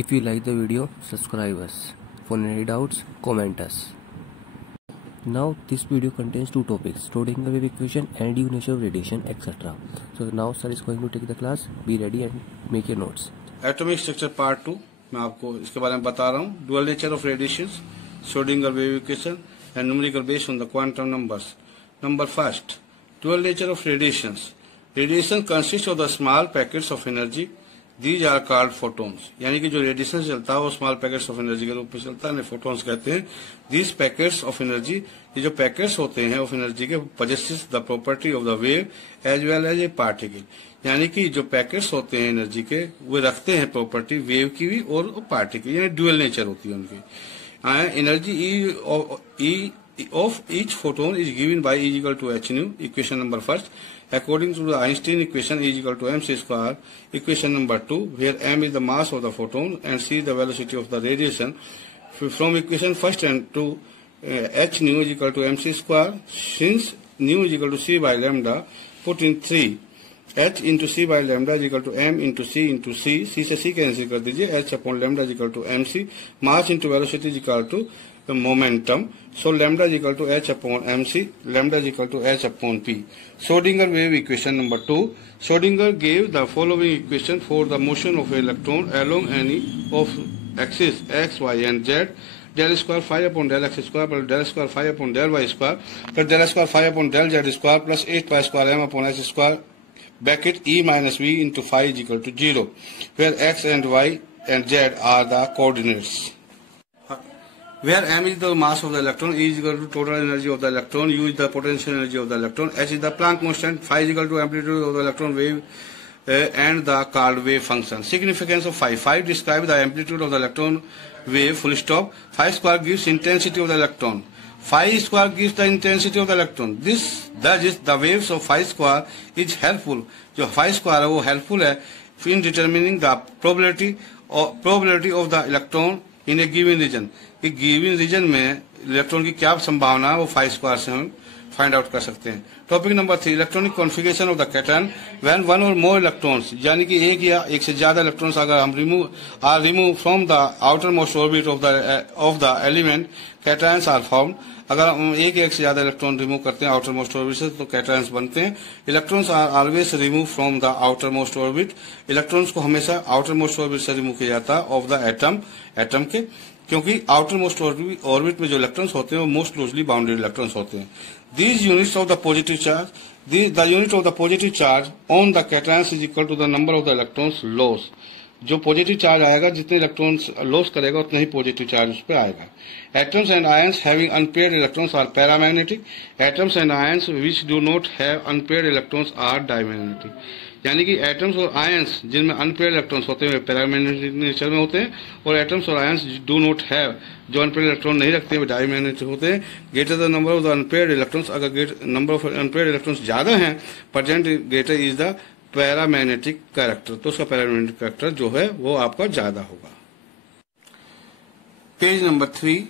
If you like the video, subscribe us. For any doubts, comment us. Now this video contains two topics: Schrodinger wave equation and due nature of radiation, etc. So now sir is going to take the class. Be ready and make your notes. Atomic structure part 2 मैं आपको इसके बारे में बता रहा हूँ. Dual nature of radiations, Schrodinger wave equation and numerical based on the quantum numbers. Number first, dual nature of radiations. Radiation consist of the small packets of energy. These are called photons. यानी कि जो radiation चलता है वो small packets of energy के रूप में चलता है, फोटोन्स कहते हैं. दीज पैकेट्स ऑफ एनर्जी, ये जो पैकेट्स होते हैं ऑफ एनर्जी के, possesses the property of the wave as well as a particle. यानी कि जो पैकेट्स होते हैं एनर्जी के वो रखते हैं प्रॉपर्टी वेव की भी और पार्टिकल, यानी ड्यूअल नेचर होती है उनकी. Energy of each photon is given by E is equal to h nu, equation number first, according to the Einstein equation. E is equal to mc square, equation number 2, where m is the mass of the photon and c is the velocity of the radiation. From equation first and 2, h nu is equal to mc square. Since nu is equal to c by lambda, put in 3. h into c by lambda is equal to m into c into c. c से c cancel कर दीजिए. h upon lambda is equal to mc. Mass into velocity is equal to the momentum. So lambda is equal to h upon mc. Lambda is equal to h upon p. Schrodinger wave equation number 2. Schrodinger gave the following equation for the motion of an electron along any of axis x, y and z. Del square phi upon del x square plus del square phi upon del y square plus del square phi upon del z square plus 8 pi square m upon h square bracket e minus v into phi is equal to 0, where x and y and z are the coordinates. Where m is the mass of the electron, E is equal to total energy of the electron, U is the potential energy of the electron, H is the Planck constant, phi is equal to amplitude of the electron wave and the called wave function. Significance of phi. Phi describes the amplitude of the electron wave, full stop. Phi square gives intensity of the electron. Phi square gives the intensity of the electron. That is the waves of phi square is helpful. जो phi square है वो helpful है in determining the probability of the electron in a given region. एक given reason में electron की क्या संभावना है वो फाई स्क्वायर से हम फाइंड आउट कर सकते हैं. Topic number 3, electronic configuration of the cation. When one और मोर इलेक्ट्रॉन्स, यानी कि एक या एक से ज्यादा इलेक्ट्रॉन्स अगर हम remove from the outer most orbit of the element, cations are formed. अगर हम एक से ज्यादा इलेक्ट्रॉन रिमूव करते हैं आउटर मोस्ट ऑर्बिट से तो कैटायंस बनते हैं. Electrons are always remove from the outer most orbit. Electrons को हमेशा आउटर मोस्ट ऑर्बिट से रिमूव किया जाता है ऑफ द एटम के, क्योंकि आउटर मोस्ट ऑर्बिट में जो इलेक्ट्रॉन्स होते हैं वो मोस्ट क्लोजली बाउंडेड इलेक्ट्रॉन्स होते हैं. These units of the positive charge, the unit of the positive charge on the cations is equal to the number of the electrons loss. जो positive charge आएगा, जितने electrons loss करेगा उतना ही positive charge उस पर आएगा. Atoms and ions having unpaired electrons are paramagnetic. Atoms and ions which do not have unpaired electrons are diamagnetic. यानी कि एटम्स और आयंस जिनमें अनपेयर्ड इलेक्ट्रॉन्स होते हैं वे पैरामैग्नेटिक नेचर में होते हैं, और एटम्स और आयंस डू नॉट हैव, जो अनपेयर्ड इलेक्ट्रॉन नहीं रखते हैं, वे डायमैग्नेटिक होते हैं. Greater the number of the unpaired electrons, अगर नंबर ऑफ अनपेयर्ड इलेक्ट्रॉन्स ज्यादा हैं, present greater is the paramagnetic character. तो उसका पैरामैग्नेटिक कैरेक्टर जो है वो आपका ज्यादा होगा. Page number 3,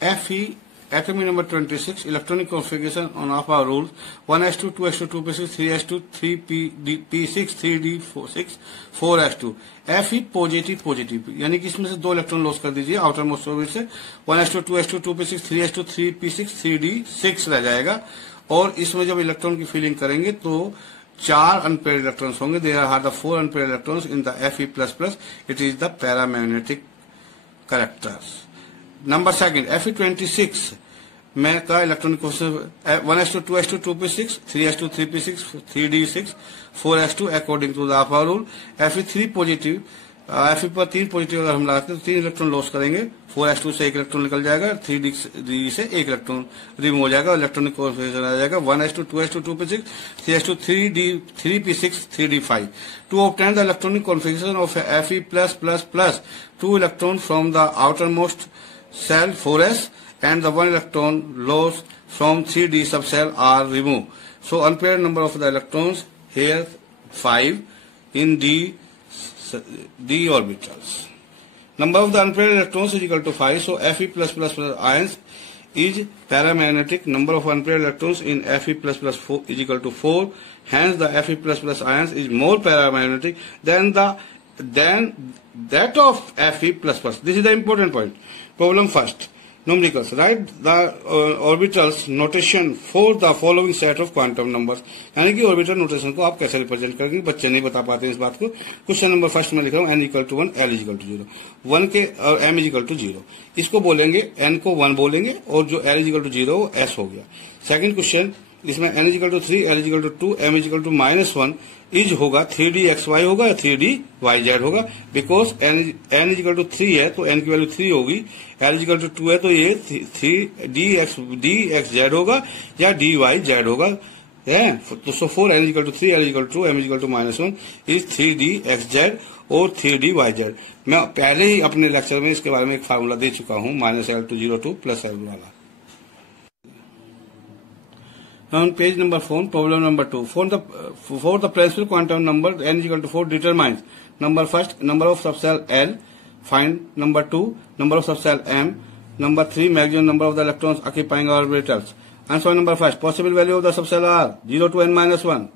Fe. Atomic number 26, electronic configuration on of our rules: 1s2, 2s2, 2p6, 3s2, 3p6, 3d6, 4s2. Fe positive, यानी कि इसमें से 2 इलेक्ट्रॉन लॉस कर दीजिए आउटर मोस्ट ऑर्बिट से. 1s2, 2s2, 2p6, 3s2, 3p6, 3d6 रह जाएगा. और इसमें जब इलेक्ट्रॉन की फीलिंग करेंगे तो 4 अनपेयर्ड इलेक्ट्रॉन्स होंगे. There are the 4 unpaired electrons in the Fe++. It is the paramagnetic characters. Number second, Fe26 में का electronic 1s2, 2s2, 2p6, 3s2, 3p6, 3d6, 4s2 according to the upper rule. Fe3 positive, Fe पर 3 positive अगर हम लगाते हैं तो 3 electron loss करेंगे. 4s2 से 1 इलेक्ट्रॉन निकल जाएगा, 3d से 1 इलेक्ट्रॉन रिमूव हो जाएगा, इलेक्ट्रॉनिक कॉन्फ़िगरेशन आ जाएगा 1s2, 2s2, 2p6, 3s2, 3p6, 3d5. To obtain the electronic configuration of Fe+++, 2 electrons from the outermost cell 4s and the 1 electron loss from 3d subcell are removed. So unpaired number of the electrons here 5 in d orbitals. Number of the unpaired electrons is equal to 5. So Fe++ ions is paramagnetic. Number of unpaired electrons in Fe++ is equal to 4. Hence the Fe++ ions is more paramagnetic than the than that of Fe plus plus. This is the important point. Problem first. Numericals. Write the orbitals notation for the following set of quantum numbers. यानी कि orbital notation को आप कैसे represent करेंगे, बच्चे नहीं बता पाते हैं इस बात को. क्वेश्चन नंबर फर्स्ट में लिख रहा हूँ n equal to 1, l equal to 0, 1 के और m इक्वल टू 0. इसको बोलेंगे, n को 1 बोलेंगे और जो l इक्वल टू 0 वो s हो गया. सेकंड क्वेश्चन, इसमें n equal to 3, l equal to 2, m equal to -1 is होगा 3dxy होगा या 3dyz होगा. बिकॉज n इक्वल टू 3 है तो n की वैल्यू 3 होगी, l इक्वल टू 2 है तो ये 3dxz होगा या dyz होगा. तो so 4n equal to 3, l equal to 2, m equal to -1 is 3dxz और 3dyz. मैं पहले ही अपने लेक्चर में इसके बारे में एक फार्मूला दे चुका हूं, -L202 प्लस l वाला. Now on page number 4, problem number 2. For the principal quantum number n is equal to 4 determines number first, number of subcell L, find number 2, number of subcell M, number 3, maximum number of the electrons occupying orbitals. Answer number first, possible value of the subcell are 0 to n minus 1.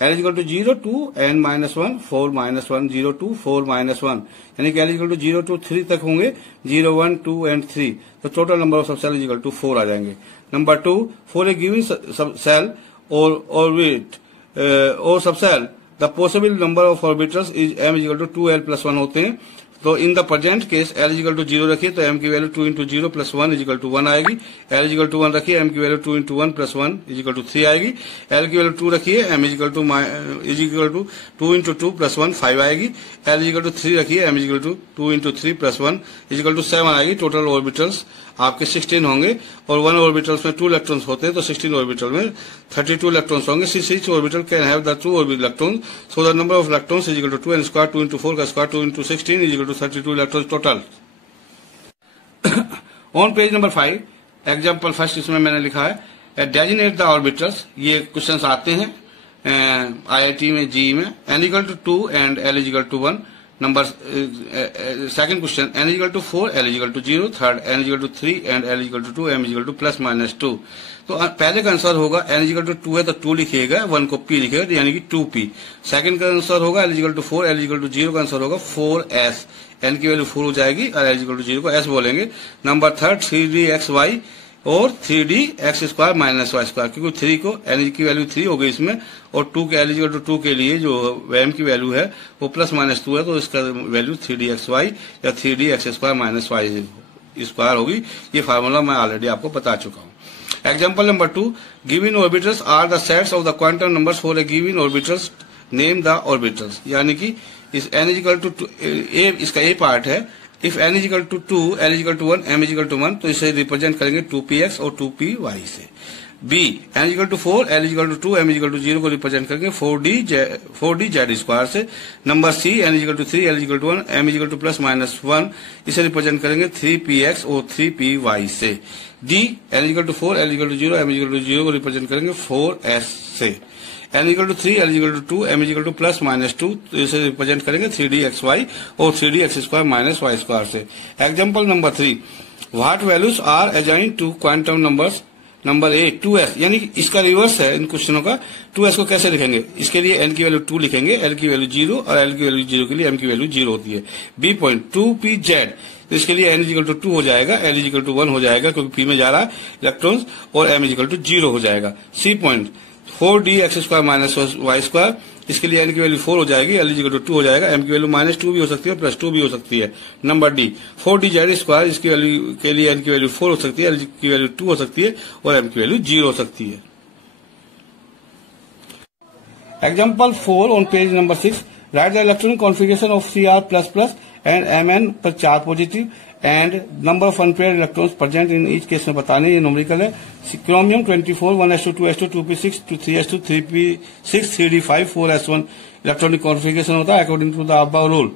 L is equal to 0 to n minus 1, 4 minus 1, 0 to 4 minus 1. यानी कि L is equal to 0 to 3 तक होंगे, 0, 1, 2 and 3. तो total number of subcell is equal to 4 आ जाएंगे. Number 2, for a given cell or orbit or subcell, the possible number of orbitals is m is equal to 2l plus 1 होते हैं. तो in the present case l is equal to 0 रखिए तो m की value 2 into 0 plus 1 is equal to 1 आएगी. l is equal to 1 रखिए, m की value 2 into 1 plus 1 is equal to 3 आएगी. l की वैल्यू 2 रखिए, m is equal to 2 into 2 plus 1 5 आएगी. l इज इक्वल टू 3 रखिए, m is equal to 2 into 3 plus 1 is equal to 7 आएगी. Total orbitals आपके 16 होंगे और 1 ऑर्बिटल्स में 2 इलेक्ट्रॉन्स होते हैं तो 16 ऑर्बिटल में 32 इलेक्ट्रॉन्स होंगे. Each orbital can have the 2 orbital electrons, so the number of electrons is equal to 2n square, 2 into 4 का square, 2 into 16 is equal to 32 electrons total. On page number 5, example first इसमें मैंने लिखा है designate the orbitals. ये questions आते हैं IIT में, GE में. n equal to 2 and l is equal to 1. Number second question, n is equal to 4, l is equal to 0. Third, n is equal to 3 and l is equal to 2, m is equal to plus minus 2. तो पहले का answer होगा n is equal to 2 है तो 2 लिखिएगा, 1 को p लिखिएगा यानी कि 2p. सेकंड का आंसर होगा l is equal to 4, l is equal to 0 का आंसर होगा 4s. n की वैल्यू 4 हो जाएगी और l is equal to 0 को s बोलेंगे. नंबर थर्ड 3dxy और 3dx square minus Y square, क्योंकि 3 को n की वैल्यू 3 हो गई इसमें और 2 के l इक्वल टू 2 के लिए जो m की वैल्यू है वो प्लस माइनस 2 है तो इसका वैल्यू 3dxy या 3dx square minus Y square होगी. ये फार्मूला मैं ऑलरेडी आपको बता चुका हूँ. Example number 2, given orbitals are the sets of the quantum numbers for a given orbitals, name the orbitals. यानी कि इस n इक्वल टू इसका ए पार्ट है. If n is equal to 2, l is equal to 1, m is equal to 1 तो इसे represent करेंगे 2px और 2py से. b, n is equal to 4, l is equal to 2, m is equal to 0 को represent करेंगे 4dz square से. Number c, n is equal to 3, l is equal to 1, m is equal to plus minus 1 इसे represent करेंगे 3px और 3py से. d, n is equal to 4, l is equal to 0, m is equal to 0 को represent करेंगे 4s से. n equal to 3, l equal to 2, m equal to plus minus 2 तो इसे represent करेंगे 3dxy और 3dx square minus Y square से. Example number 3, what values are assigned to quantum numbers. Number a 2s, यानी इसका reverse है इन क्वेश्चनों का. 2s को कैसे लिखेंगे, इसके लिए n की वैल्यू 2 लिखेंगे, l की वैल्यू 0 और l की वैल्यू 0 के लिए m की वैल्यू 0 होती है. बी पॉइंट 2pz, तो इसके लिए n इक्वल टू 2 हो जाएगा, l इक्वल टू 1 हो जाएगा क्योंकि p में जा रहा है इलेक्ट्रॉन्स और m इक्वल टू 0 हो जाएगा. C point 4dx square minus Y square, इसके लिए n की वैल्यू 4 हो जाएगी, l इक्वल टू 2 हो जाएगा, m की वैल्यू माइनस 2 भी हो सकती है प्लस 2 भी हो सकती है. नंबर डी 4dz स्क्वायर, इसकी वैल्यू के लिए n की वैल्यू 4 हो सकती है, l की वैल्यू 2 हो सकती है और m की वैल्यू 0 हो सकती है. Example 4 on page number 6, right the electronic configuration of Cr++ and Mn पर 4 positive and number of unpaired electrons present in each case में बताने. ये न्यूमेरिकल है. Chromium 24, 1s2, 2s2, 2p6, 3s2, 3p6, 3d5, 4s1 electronic configuration होता है according to the above rule.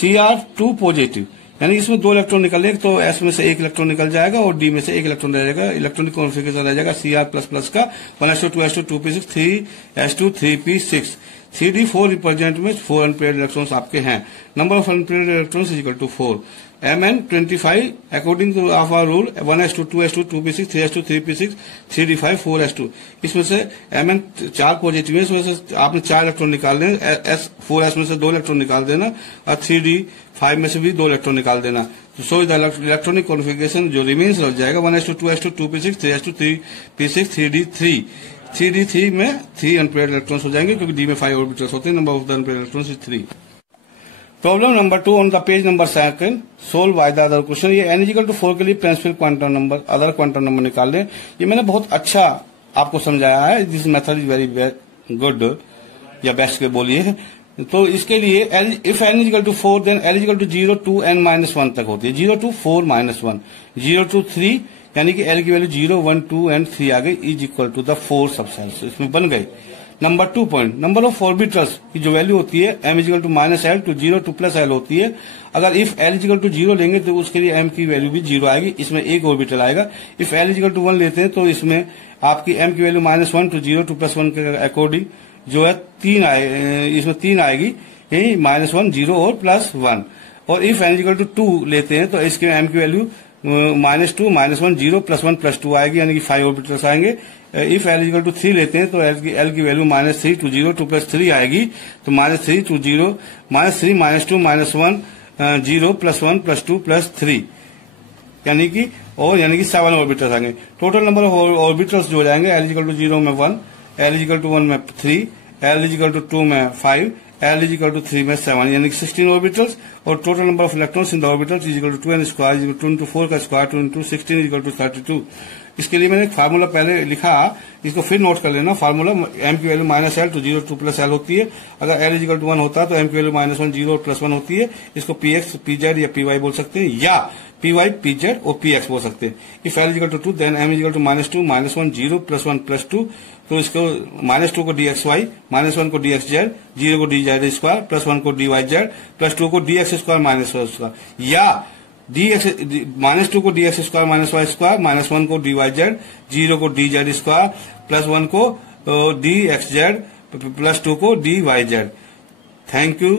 Cr2 positive, यानी इसमें 2 electron निकलेंगे तो s में से 1 इलेक्ट्रॉन निकल जाएगा और d में से 1 इलेक्ट्रॉन रह जाएगा. इलेक्ट्रॉनिक कॉन्फिगरेशन रह जाएगा Cr++ का 1s2, 2s2, 2p6, 3s2, 3p6. CD 4 represent में 4 अनपेयर्ड इलेक्ट्रॉन्स आपके हैं. Number of unpaired electrons is equal to 4. Mn 25 according to of our rule 1s2 2s2 2p6 3s2 3p6 3d5 4s2. इसमें से Mn 4 positive है, इसमें से आपने 4 electron निकाल देना. S4s में से 2 इलेक्ट्रॉन निकाल देना और 3d5 में से भी 2 इलेक्ट्रॉन निकाल देना. सो द इलेक्ट्रॉनिक कॉन्फ़िगरेशन जो रिमेन्स रह जाएगा 1s2 2s2 2p6 3s2 3p6 3d3. 3d3 में 3 अनपेयर्ड इलेक्ट्रॉन्स हो जाएंगे क्योंकि d में 5 ऑर्बिटल्स होते हैं. Number of the unpaired electrons is 3. Problem number 2 on the page number 2 solve by the other question. ये n इक्वल टू 4 के लिए principal quantum number other quantum number निकाल लें. ये मैंने बहुत अच्छा आपको समझाया है. This method is very good या बेस्ट के बोलिए. तो इसके लिए if n equal to 4 then l equal to 0 to n minus 1 तक होती है. 0 टू 4 माइनस 1 0 टू 3 यानी कि l की वैल्यू 0 1 2 एंड 3 आ गई is equal to the 4 substance. इसमें बन गई. Number 2 point number of orbitals की जो वैल्यू होती है m is equal to minus l to 0 to plus l होती है. अगर इफ l इजिकल टू 0 लेंगे तो उसके लिए m की वैल्यू भी 0 आएगी. इसमें एक ऑर्बिटल आएगा. इफ l इजिकल टू 1 लेते हैं तो इसमें आपकी m की value minus 1 to 0 to plus 1 के अकॉर्डिंग जो है 3 इसमें 3 आएगी. यही माइनस 1 0 और प्लस 1. और इफ n इजिकल टू 2 लेते हैं तो इसके m की value minus 2 minus 1 0 plus 1 plus 2 आएगी यानी कि 5 ऑर्बिटल्स आएंगे. इफ l इक्वल टू 3 लेते हैं तो l की value minus 3 to 0 to plus 3 आएगी. तो minus 3 to 0 minus 3 minus 2 minus 1 0 plus 1 plus 2 plus 3 यानी कि 7 ऑर्बिटल्स आएंगे. टोटल नंबर ऑफ ऑर्बिटल्स जो हो जाएंगे l इक्वल टू 0 में 1, l इक्वल टू 1 में 3, l इक्वल टू 2 में 5, l इक्वल टू 3 में 7 यानी कि 16 ऑर्बिटल्स. और total number of electrons in the orbitals is equal to 2n square is equal to 4 का square 2 into 16 is equal to 32. इसके लिए मैंने एक फार्मूला पहले लिखा, इसको फिर नोट कर लेना. फार्मूला m की value minus l to 0 to plus l होती है. अगर l इजिकल टू 1 होता है तो m की वैल्यू माइनस 1 0 और प्लस 1 होती है. इसको px pz या py बोल सकते हैं या py pz और px बोल सकते हैं. If l is equal to 2 then m is equal to minus 2 minus 1 0 plus 1 plus 2. तो इसको माइनस 2 को dxy, माइनस 1 को dxz, 0 को dz स्क्वायर, प्लस 1 को dyz, प्लस 2 को dx square minus y square, या माइनस 2 को dx square minus y square, minus 1 को dyz, 0 को dz स्क्वायर, प्लस 1 को dxz, प्लस 2 को dyz. Thank you.